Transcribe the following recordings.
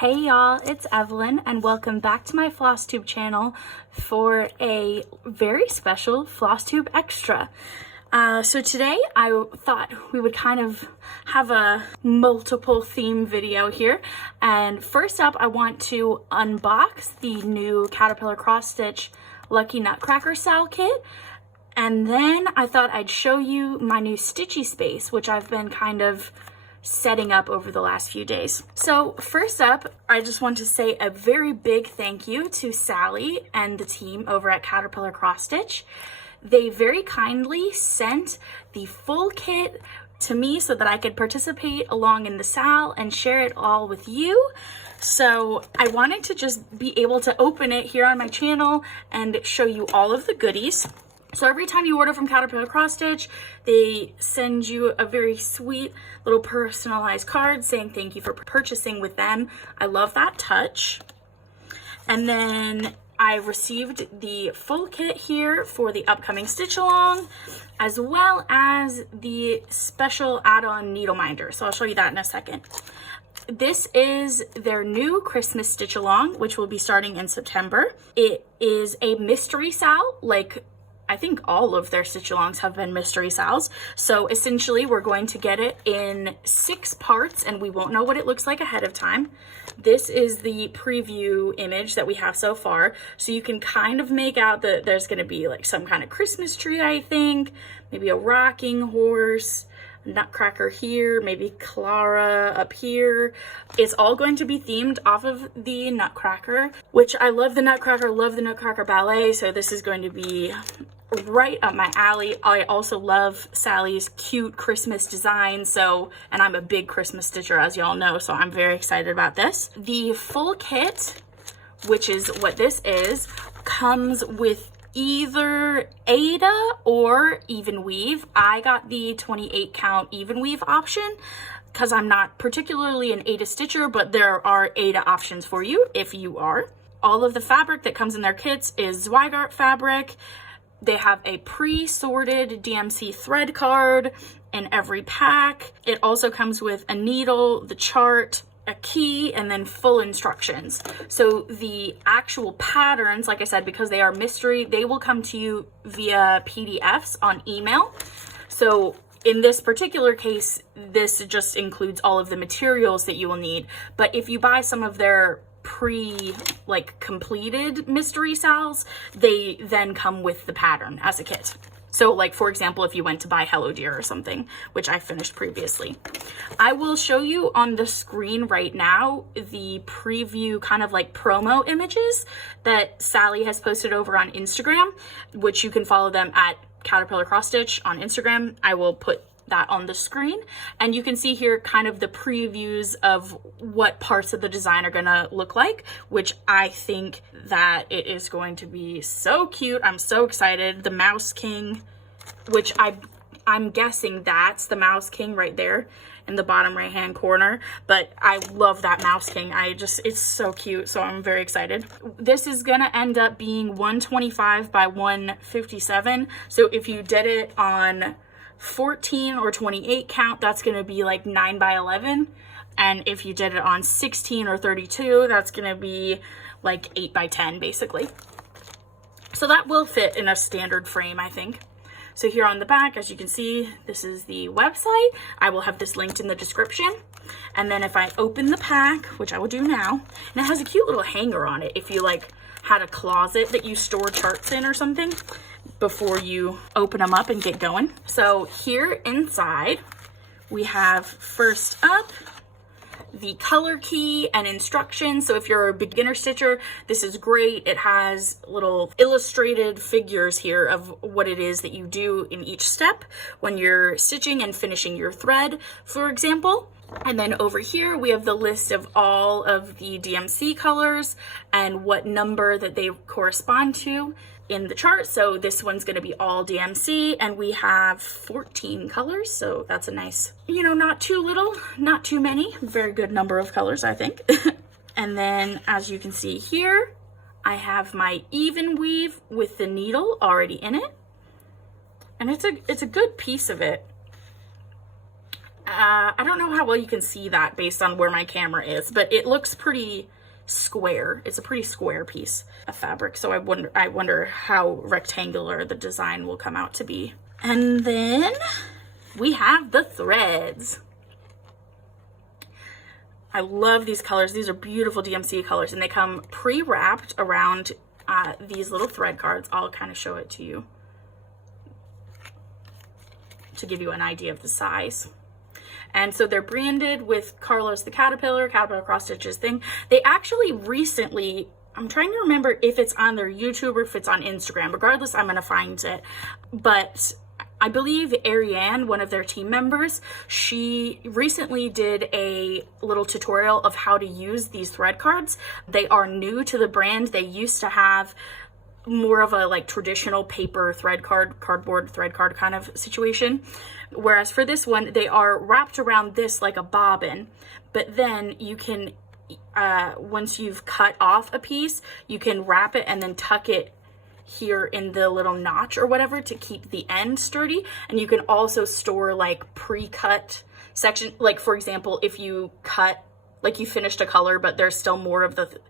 Hey y'all, it's Evelyn and welcome back to my Flosstube channel for a very special Flosstube Extra. So today I thought we would kind of have a multiple theme video here. And first up, I want to unbox the new Caterpillar Cross Stitch Lucky Nutcracker Sal kit. And then I thought I'd show you my new Stitchy space, which I've been kind of setting up over the last few days. So first up, I just want to say a very big thank you to Sally and the team over at Caterpillar Cross Stitch. They very kindly sent the full kit to me so that I could participate along in the Sal and share it all with you. So I wanted to just be able to open it here on my channel and show you all of the goodies. So every time you order from Caterpillar Cross Stitch, they send you a very sweet little personalized card saying thank you for purchasing with them. I love that touch. And then I received the full kit here for the upcoming stitch along, as well as the special add-on needle minder. So I'll show you that in a second. This is their new Christmas stitch along, which will be starting in September. It is a mystery Sal, like I think all of their stitch alongs have been mystery Sals. So essentially we're going to get it in 6 parts and we won't know what it looks like ahead of time. This is the preview image that we have so far. So you can kind of make out that there's gonna be like some kind of Christmas tree, I think, maybe a rocking horse, Nutcracker here, maybe Clara up here. It's all going to be themed off of the Nutcracker, which I love the Nutcracker ballet. So this is going to be right up my alley. I also love Sally's cute Christmas design, and I'm a big Christmas stitcher, as y'all know, so I'm very excited about this. The full kit, which is what this is, comes with either Ada or even weave. I got the 28 count even weave option because I'm not particularly an Ada stitcher, but there are Ada options for you if you are. All of the fabric that comes in their kits is Zweigart fabric. They have a pre-sorted DMC thread card in every pack. It also comes with a needle, the chart, a key, and then full instructions. So the actual patterns, like I said, because they are mystery, they will come to you via PDFs on email. So in this particular case, this just includes all of the materials that you will need. But if you buy some of their completed mystery Sals, they then come with the pattern as a kit. So like, for example, if you went to buy Hello Dear or something, which I finished previously. I will show you on the screen right now the preview kind of like promo images that Sally has posted over on Instagram, which you can follow them at Caterpillar Cross Stitch on Instagram. I will put that on the screen, and you can see here kind of the previews of what parts of the design are gonna look like, which I think that it is going to be so cute. I'm so excited. The Mouse King, which I'm guessing that's the Mouse King right there in the bottom right hand corner, but I love that Mouse King. It's so cute, so I'm very excited. This is gonna end up being 125 by 157, so if you did it on 14 or 28 count, that's going to be like 9 by 11, and if you did it on 16 or 32, that's going to be like 8 by 10 basically. So that will fit in a standard frame, I think. So here on the back, as you can see, this is the website. I will have this linked in the description. And then if I open the pack, which I will do now, and it has a cute little hanger on it if you like had a closet that you store charts in or something before you open them up and get going. So here inside we have, first up, the color key and instructions. So if you're a beginner stitcher, this is great. It has little illustrated figures here of what it is that you do in each step when you're stitching and finishing your thread, for example. And then over here we have the list of all of the DMC colors and what number that they correspond to in the chart. So this one's going to be all DMC, and we have 14 colors, so that's a nice, not too little, not too many, very good number of colors, I think. And then as you can see here, I have my even weave with the needle already in it, and it's a good piece of it. I don't know how well you can see that based on where my camera is, but it looks pretty square. It's a pretty square piece of fabric, so I wonder how rectangular the design will come out to be. And then we have the threads. I love these colors. These are beautiful DMC colors, and they come pre-wrapped around these little thread cards. I'll kind of show it to you to give you an idea of the size. And so they're branded with Carlos the Caterpillar Cross Stitches thing. They actually recently, I'm trying to remember if it's on their YouTube or if it's on Instagram. Regardless, I'm gonna find it. But I believe Ariane, one of their team members, she recently did a little tutorial of how to use these thread cards. They are new to the brand. They used to have more of a like traditional paper thread card, cardboard thread card kind of situation. Whereas for this one, they are wrapped around this like a bobbin, but then you can, once you've cut off a piece, you can wrap it and then tuck it here in the little notch or whatever to keep the end sturdy. And you can also store like pre-cut section. Like for example, if you cut, like you finished a color, but there's still more of the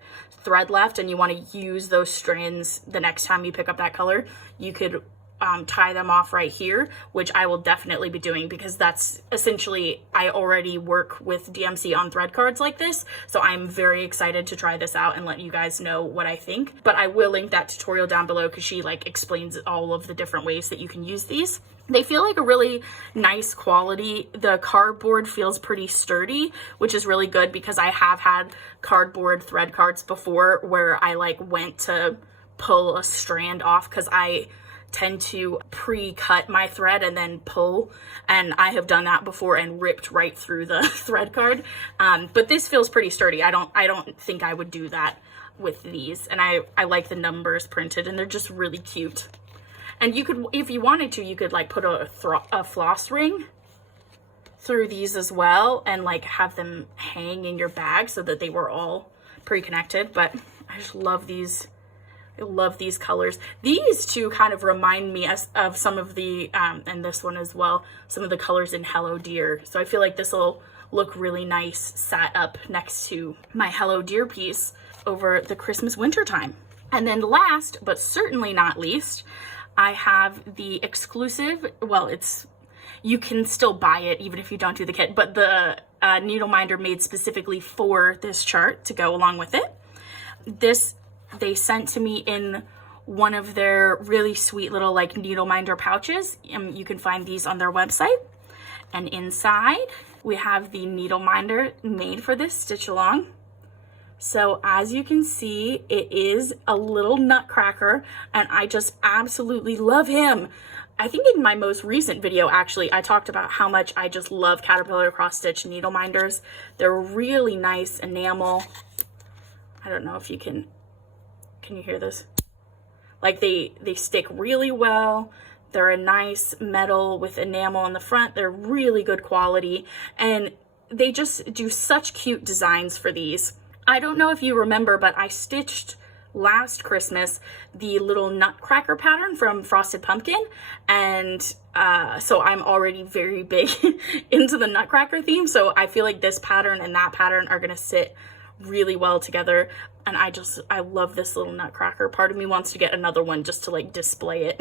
thread left and you want to use those strands the next time you pick up that color, you could tie them off right here, which I will definitely be doing because that's essentially, I already work with DMC on thread cards like this. So I'm very excited to try this out and let you guys know what I think. But I will link that tutorial down below because she like explains all of the different ways that you can use these. They feel like a really nice quality. The cardboard feels pretty sturdy, which is really good because I have had cardboard thread cards before where I like went to pull a strand off because I tend to pre-cut my thread and then pull, and I have done that before and ripped right through the thread card. But this feels pretty sturdy. I don't think I would do that with these, and I like the numbers printed and they're just really cute. And you could, if you wanted to, you could like put a floss ring through these as well and like have them hang in your bag so that they were all pre-connected. But I just love these. I love these colors. These two kind of remind me of some of the, and this one as well, some of the colors in Hello Dear. So I feel like this will look really nice sat up next to my Hello Dear piece over the Christmas winter time. And then last, but certainly not least, I have the exclusive, well, you can still buy it even if you don't do the kit, but the needle minder made specifically for this chart to go along with it. This they sent to me in one of their really sweet little like needle minder pouches. You can find these on their website. And inside we have the needle minder made for this stitch along. So as you can see, it is a little Nutcracker and I just absolutely love him. I think in my most recent video, actually, I talked about how much I just love Caterpillar cross stitch needle minders. They're really nice enamel. I don't know if you can you hear this? Like they stick really well. They're a nice metal with enamel on the front. They're really good quality and they just do such cute designs for these. I don't know if you remember, but I stitched last Christmas the little Nutcracker pattern from Frosted Pumpkin, and so I'm already very big into the Nutcracker theme, so I feel like this pattern and that pattern are gonna sit really well together. And I love this little Nutcracker. Part of me wants to get another one just to like display it.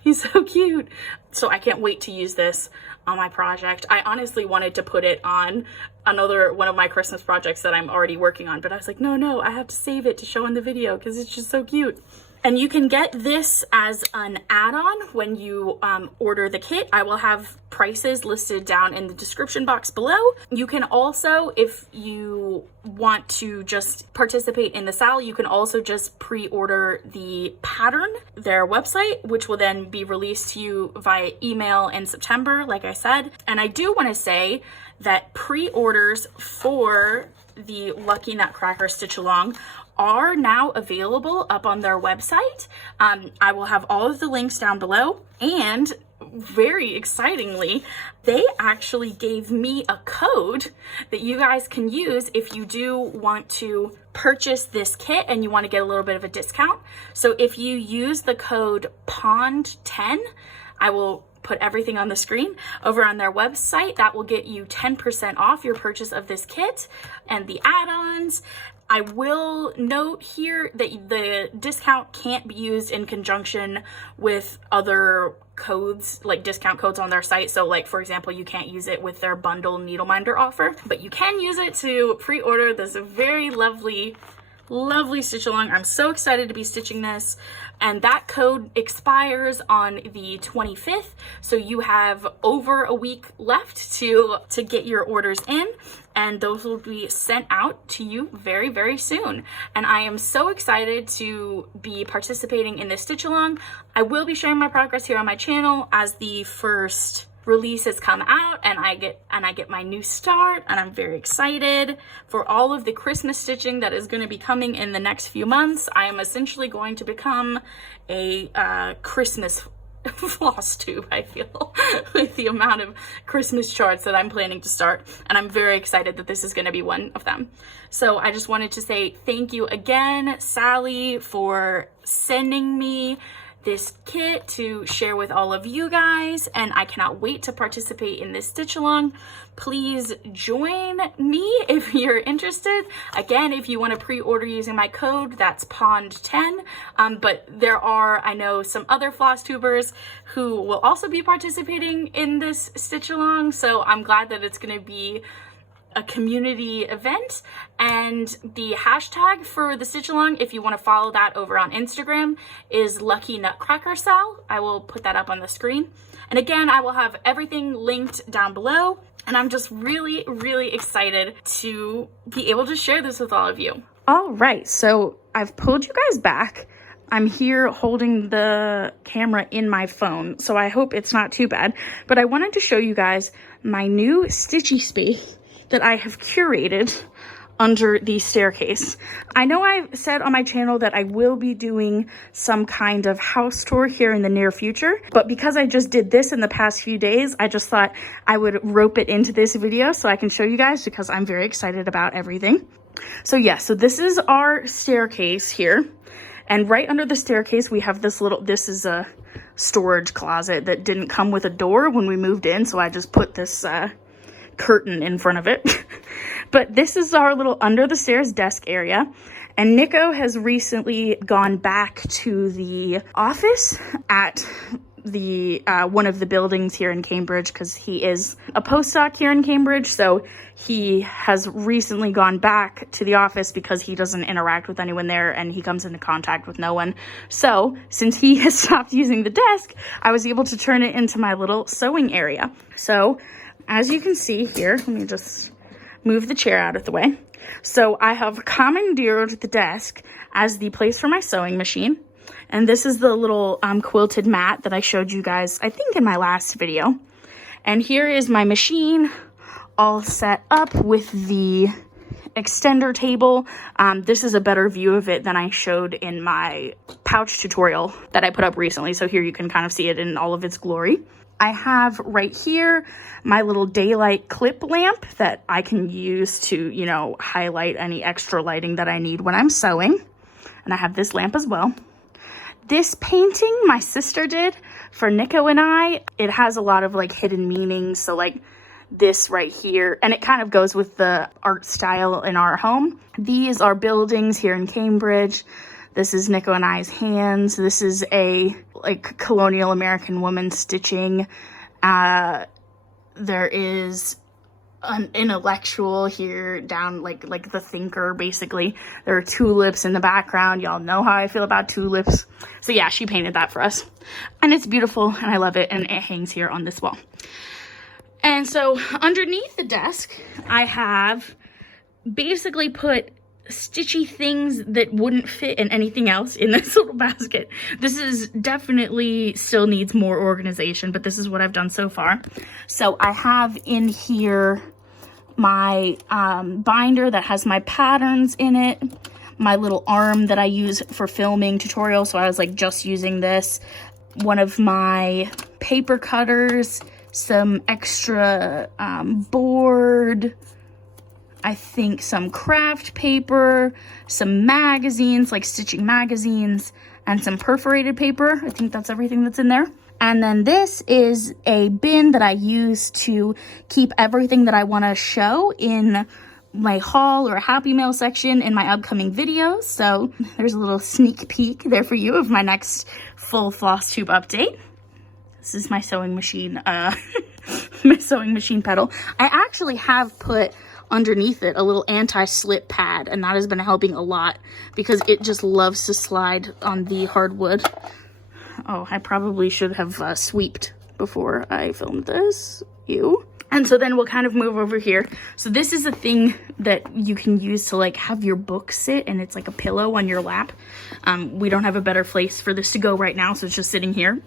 He's so cute. So I can't wait to use this on my project. I honestly wanted to put it on another one of my Christmas projects that I'm already working on, but I was like, no, I have to save it to show in the video because it's just so cute. And you can get this as an add-on when you order the kit. I will have prices listed down in the description box below. You can also, if you want to just participate in the sale, you can also just pre-order the pattern, their website, which will then be released to you via email in September, like I said. And I do want to say that pre-orders for the Lucky Nutcracker Stitch Along are now available up on their website. I will have all of the links down below, and very excitingly, they actually gave me a code that you guys can use if you do want to purchase this kit and you want to get a little bit of a discount. So if you use the code POND10, I will put everything on the screen over on their website. That will get you 10% off your purchase of this kit and the add-ons. I will note here that the discount can't be used in conjunction with other codes, like discount codes on their site. So like, for example, you can't use it with their bundle needleminder offer, but you can use it to pre-order this very lovely stitch along. I'm so excited to be stitching this, and that code expires on the 25th, so you have over a week left to get your orders in, and those will be sent out to you very, very soon. And I am so excited to be participating in this stitch along. I will be sharing my progress here on my channel as the first releases come out, and I get my new start, and I'm very excited for all of the Christmas stitching that is going to be coming in the next few months. I am essentially going to become a Christmas floss tube, I feel, with the amount of Christmas charts that I'm planning to start, and I'm very excited that this is going to be one of them. So I just wanted to say thank you again, Sally, for sending me this kit to share with all of you guys, and I cannot wait to participate in this stitch along. Please join me if you're interested. Again, if you want to pre-order using my code, that's POND10. But there are, I know, some other floss tubers who will also be participating in this stitch along, so I'm glad that it's going to be a community event. And the hashtag for the stitch along, if you want to follow that over on Instagram, is Lucky Nutcracker Sal. I will put that up on the screen, and again, I will have everything linked down below, and I'm just really, really excited to be able to share this with all of you. All right, so I've pulled you guys back. I'm here holding the camera in my phone, so I hope it's not too bad, but I wanted to show you guys my new Stitchy space that I have curated under the staircase. I know I've said on my channel that I will be doing some kind of house tour here in the near future, but because I just did this in the past few days, I just thought I would rope it into this video so I can show you guys, because I'm very excited about everything. So yeah, so this is our staircase here, and right under the staircase we have this is a storage closet that didn't come with a door when we moved in, so I just put this curtain in front of it. But this is our little under the stairs desk area, and Nico has recently gone back to the office at the one of the buildings here in Cambridge, because he is a postdoc here in Cambridge, so he has recently gone back to the office because he doesn't interact with anyone there and he comes into contact with no one. So since he has stopped using the desk, I was able to turn it into my little sewing area. So as you can see here, let me just move the chair out of the way. So I have commandeered the desk as the place for my sewing machine. And this is the little quilted mat that I showed you guys, I think, in my last video. And here is my machine all set up with the extender table. This is a better view of it than I showed in my pouch tutorial that I put up recently. So here you can kind of see it in all of its glory. I have right here my little daylight clip lamp that I can use to, you know, highlight any extra lighting that I need when I'm sewing. And I have this lamp as well. This painting my sister did for Nico and I. It has a lot of like hidden meanings. So like this right here, and it kind of goes with the art style in our home. These are buildings here in Cambridge. This is Nico and I's hands. This is a like colonial American woman stitching. There is an intellectual here down like the thinker, basically. There are tulips in the background. Y'all know how I feel about tulips. So yeah, she painted that for us. And it's beautiful and I love it, and it hangs here on this wall. And so underneath the desk, I have basically put stitchy things that wouldn't fit in anything else in this little basket. This is definitely still needs more organization, but this is what I've done so far. So I have in here my binder that has my patterns in it, my little arm that I use for filming tutorials, so I was like just using this, one of my paper cutters, some extra board, I think some craft paper, some magazines, like stitching magazines, and some perforated paper. I think that's everything that's in there. And then this is a bin that I use to keep everything that I want to show in my haul or Happy Mail section in my upcoming videos. So there's a little sneak peek there for you of my next full Flosstube update. This is my sewing machine, my sewing machine pedal. I actually have put underneath it a little anti-slip pad, and that has been helping a lot because it just loves to slide on the hardwood. Oh, I probably should have sweeped before I filmed this. Ew. And so then we'll kind of move over here. So this is a thing that you can use to like have your book sit, and it's like a pillow on your lap. We don't have a better place for this to go right now, so it's just sitting here.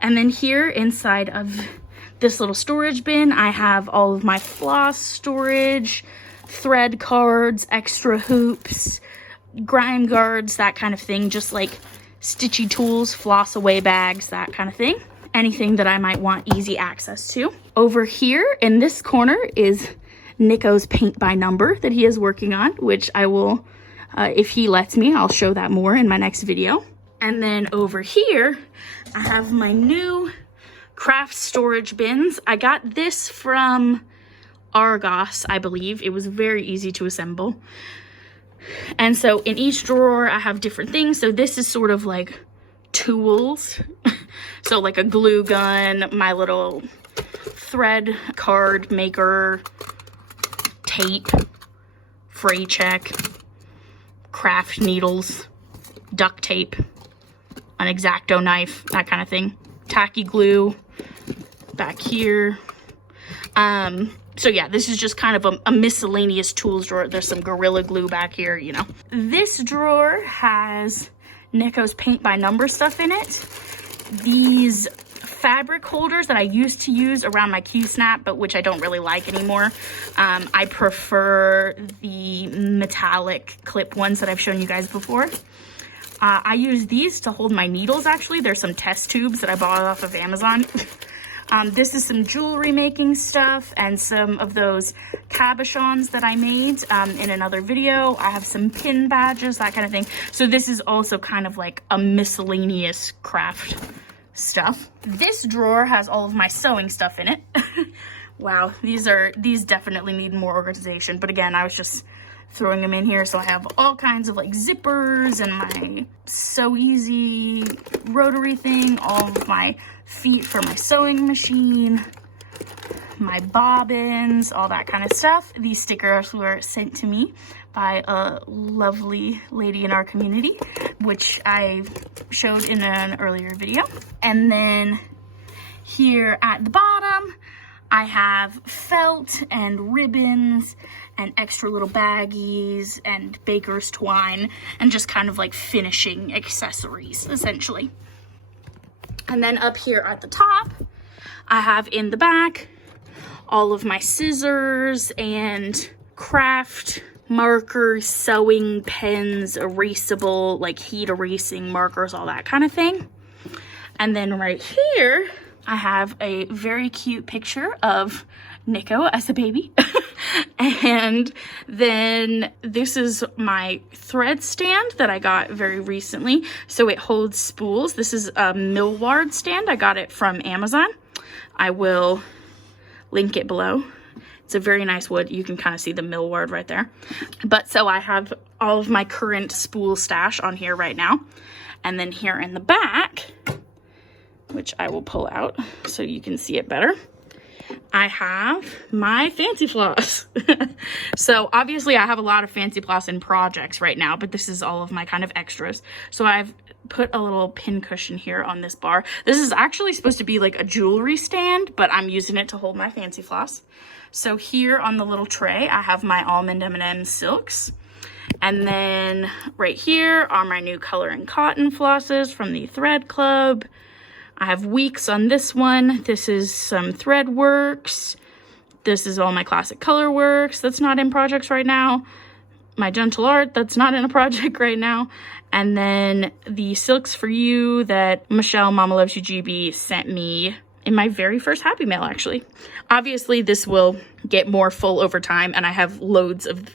And then here inside of this little storage bin, I have all of my floss storage, thread cards, extra hoops, grime guards, that kind of thing. Just like stitchy tools, floss away bags, that kind of thing. Anything that I might want easy access to. Over here in this corner is Nico's paint by number that he is working on, which I will, if he lets me, I'll show that more in my next video. And then over here, I have my new craft storage bins. I got this from Argos, I believe. It was very easy to assemble. And so in each drawer, I have different things. So this is sort of like tools. So like a glue gun, my little thread card maker, tape, fray check, craft needles, duct tape, an X-Acto knife, that kind of thing. Tacky glue back here. So yeah, this is just kind of a miscellaneous tools drawer. There's some Gorilla Glue back here, you know. This drawer has Nico's paint by number stuff in it. These fabric holders that I used to use around my Q-snap, but which I don't really like anymore. I prefer the metallic clip ones that I've shown you guys before. I use these to hold my needles, actually. There's some test tubes that I bought off of Amazon. This is some jewelry making stuff and some of those cabochons that I made in another video. I have some pin badges, that kind of thing. So this is also kind of like a miscellaneous craft stuff. This drawer has all of my sewing stuff in it. Wow, these definitely need more organization. But again, I was just throwing them in here. So I have all kinds of like zippers and my Sew Easy rotary thing, all of my feet for my sewing machine, my bobbins, all that kind of stuff. These stickers were sent to me by a lovely lady in our community, which I showed in an earlier video. And then here at the bottom, I have felt and ribbons and extra little baggies and baker's twine and just kind of like finishing accessories, essentially. And then up here at the top, I have in the back all of my scissors and craft markers, sewing pens, erasable, like heat erasing markers, all that kind of thing. And then right here, I have a very cute picture of Nico as a baby. And then this is my thread stand that I got very recently. So it holds spools. This is a millward stand. I got it from Amazon. I will link it below. It's a very nice wood. You can kind of see the millward right there. But so I have all of my current spool stash on here right now. And then here in the back, which I will pull out so you can see it better, I have my fancy floss. So obviously I have a lot of fancy floss in projects right now, but this is all of my kind of extras. So I've put a little pin cushion here on this bar. This is actually supposed to be like a jewelry stand, but I'm using it to hold my fancy floss. So here on the little tray, I have my almond M&M silks. And then right here are my new color and cotton flosses from the Thread Club. I have weeks on this one. This is some thread works. This is all my classic color works that's not in projects right now. My gentle art that's not in a project right now. And then the silks for you that Michelle Mama Loves You GB sent me in my very first Happy Mail, actually. Obviously this will get more full over time, and I have loads of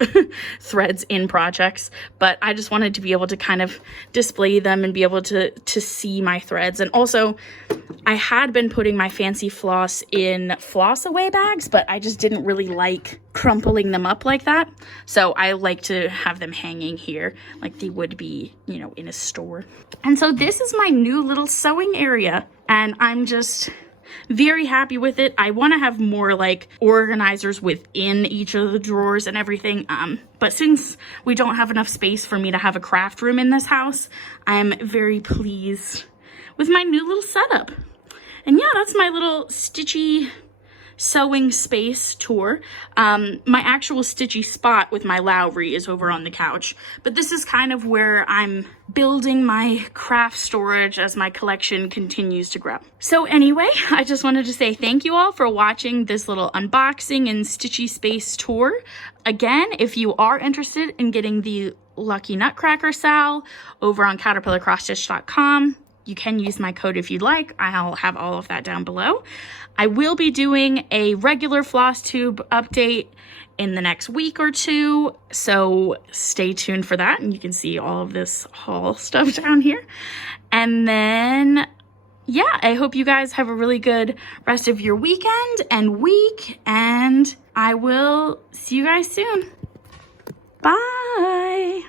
threads in projects, but I just wanted to be able to kind of display them and be able to see my threads. And also I had been putting my fancy floss in floss away bags, but I just didn't really like crumpling them up like that, so I like to have them hanging here like they would be, you know, in a store. And so this is my new little sewing area, and I'm just very happy with it. I want to have more like organizers within each of the drawers and everything, but since we don't have enough space for me to have a craft room in this house, I'm very pleased with my new little setup. And yeah, that's my little Stitchy sewing space tour. My actual Stitchy spot with my Lowry is over on the couch, but this is kind of where I'm building my craft storage as my collection continues to grow. So anyway, I just wanted to say thank you all for watching this little unboxing and Stitchy space tour. Again, if you are interested in getting the Lucky Nutcracker Sal over on caterpillarcrossstitch.com, you can use my code if you'd like. I'll have all of that down below. I will be doing a regular Flosstube update in the next week or two, so stay tuned for that, and you can see all of this haul stuff down here. And then, yeah, I hope you guys have a really good rest of your weekend and week, and I will see you guys soon. Bye!